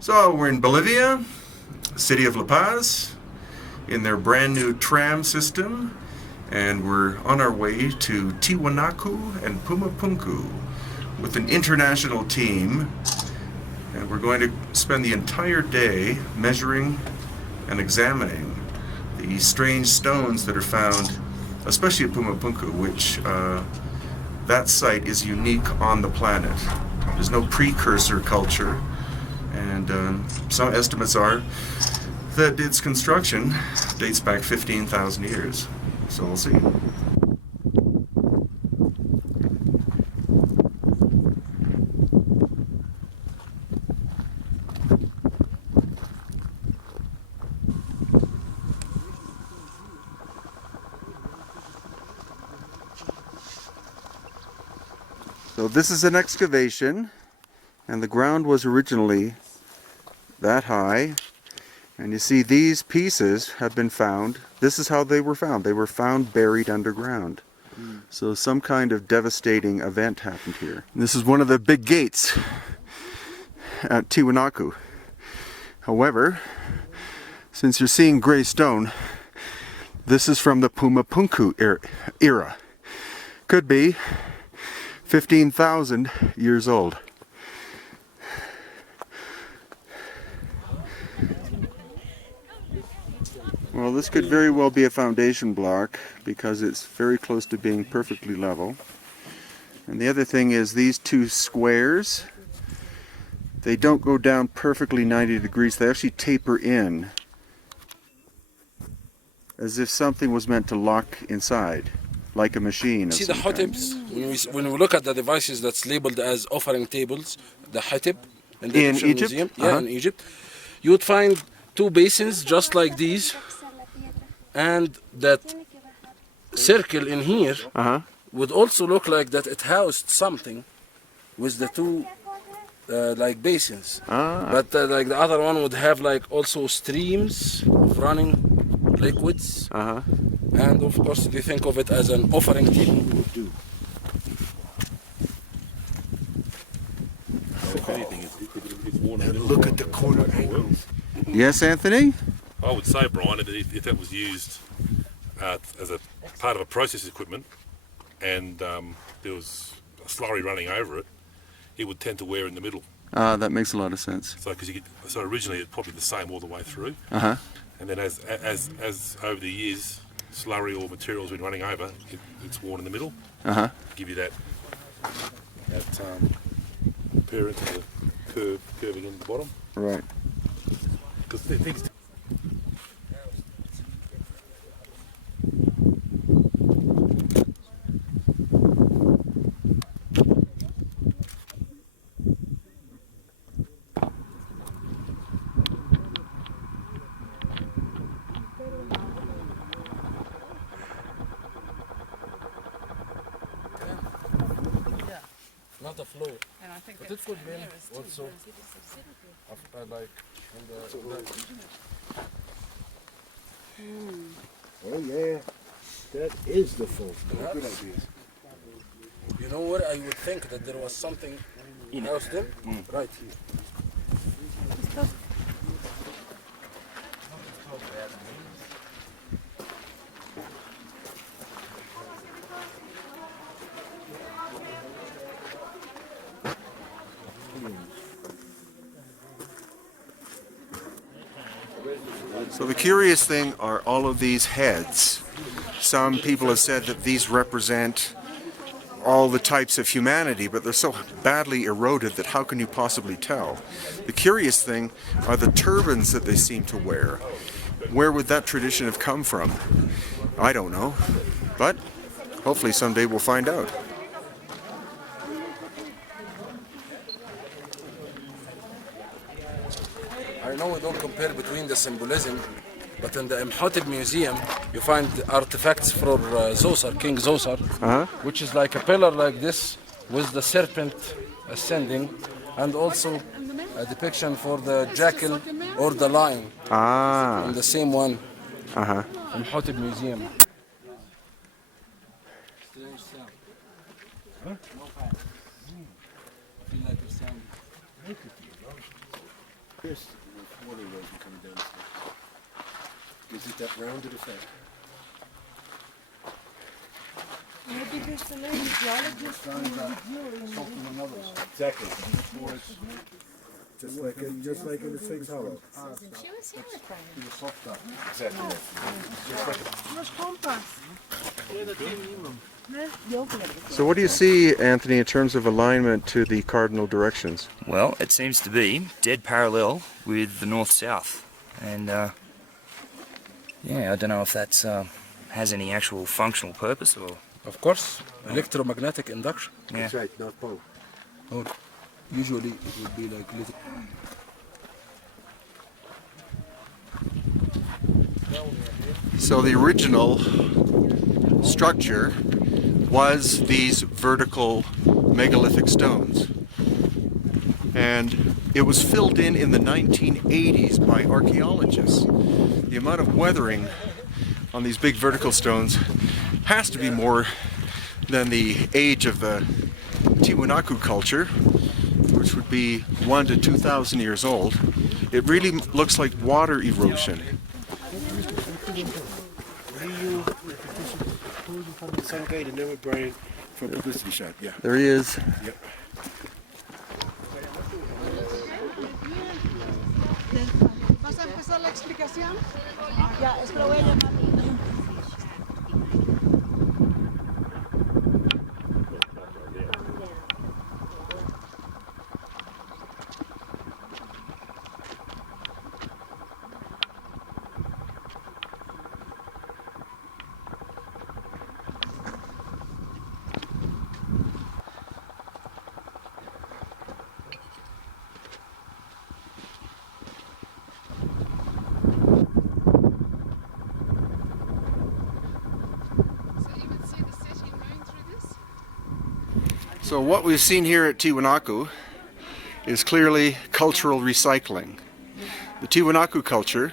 So we're in Bolivia, city of La Paz, in their brand new tram system, and we're on our way to Tiwanaku and Pumapunku with an international team, and we're going to spend the entire day measuring and examining the strange stones that are found, especially at Pumapunku, which that site is unique on the planet. There's no precursor culture, and some estimates are that its construction dates back 15,000 years. So we'll see. So this is an excavation, and the ground was originally that high, and you see these pieces have been found. This is how they were found. They were found buried underground. So some kind of devastating event happened here. This is one of the big gates at Tiwanaku. However, since you're seeing gray stone, this is from the Pumapunku era. Could be 15,000 years old. Well, this could very well be a foundation block because it's very close to being perfectly level. And the other thing is these two squares, they don't go down perfectly 90 degrees. They actually taper in as if something was meant to lock inside, like a machine. See the hotibs? When we look at the devices that's labeled as offering tables, the hotib in the Egyptian Egypt? Museum, in Egypt, you would find two basins just like these, and that circle in here would also look like that it housed something with the two like basins. But like the other one would have like also streams of running liquids. And of course they think of it as an offering table would do. If anything, it's worn a little. Look at the corner angles. Yes, Anthony? I would say, Brian, that if that was used as a part of a process equipment and there was a slurry running over it, it would tend to wear in the middle. That makes a lot of sense. So originally it's probably the same all the way through. And then as over the years, slurry or material has been running over, it's worn in the middle. Give you that appearance of the curving in the bottom. Right. Because things. Not the floor. But it could be also like in the Oh yeah, that is the full. Good idea. You know what? I would think that there was something else there, right here. So the curious thing are all of these heads. Some people have said that these represent all the types of humanity, but they're so badly eroded that how can you possibly tell? The curious thing are the turbans that they seem to wear. Where would that tradition have come from? I don't know, but hopefully someday we'll find out. I know we don't compare between the symbolism But in the Imhotep Museum, you find artifacts from Zoser, King Zoser, which is like a pillar like this with the serpent ascending, and also a depiction for the jackal or the lion. And the same one. Imhotep Museum. Strange sound. Huh? Feel like a sound. This water erosion coming down the stairs. Gives it that rounded effect. Maybe there's a lady geologist who Exactly. Just like in the Sphinx Hollow. She was here with Brian. Exactly. Los compas. So what do you see, Anthony, in terms of alignment to the cardinal directions? Well, it seems to be dead parallel with the north-south, and yeah, I don't know if that's has any actual functional purpose or. Of course, electromagnetic induction. Yeah. That's right, North Pole. Or usually it would be like little. So the original structure was these vertical megalithic stones. And it was filled in the 1980s by archaeologists. The amount of weathering on these big vertical stones has to be more than the age of the Tiwanaku culture, which would be 1,000 to 2,000 years old. It really looks like water erosion. Sun gate and then with Brian for a publicity shot, yeah. There he is. Yep. ¿Vas a empezar la explicación? Ya, es que lo voy a llamar. So what we've seen here at Tiwanaku is clearly cultural recycling. The Tiwanaku culture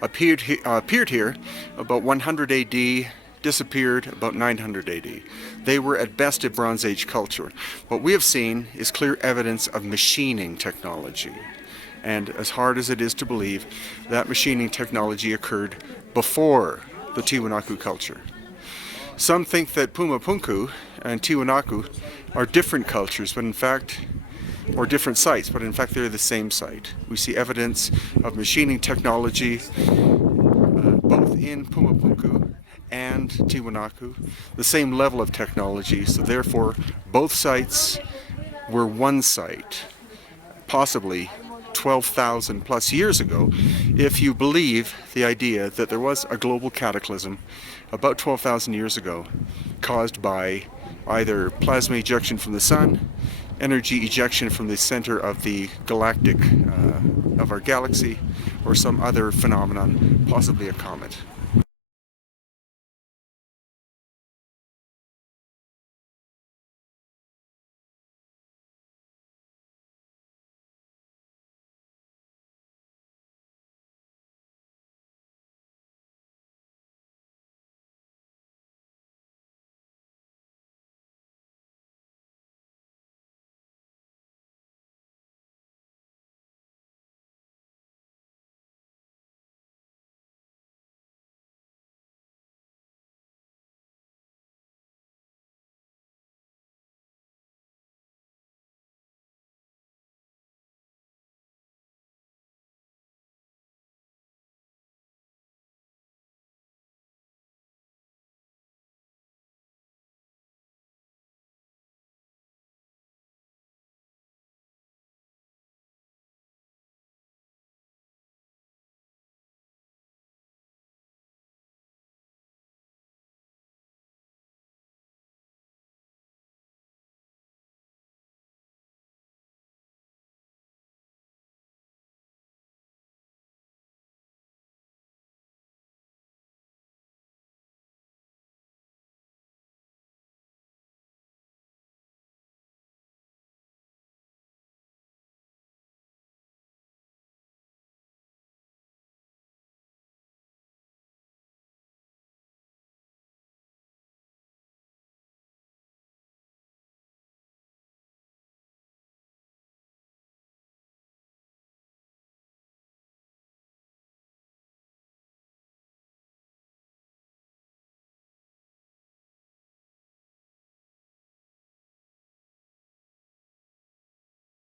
appeared here about 100 AD, disappeared about 900 AD. They were at best a Bronze Age culture. What we have seen is clear evidence of machining technology. And as hard as it is to believe, that machining technology occurred before the Tiwanaku culture. Some think that Pumapunku and Tiwanaku are different cultures, but in fact, or different sites, but in fact they're the same site. We see evidence of machining technology both in Pumapunku and Tiwanaku, the same level of technology, so therefore both sites were one site, possibly 12,000 plus years ago, if you believe the idea that there was a global cataclysm about 12,000 years ago caused by either plasma ejection from the sun, energy ejection from the center of the galactic of our galaxy, or some other phenomenon, possibly a comet.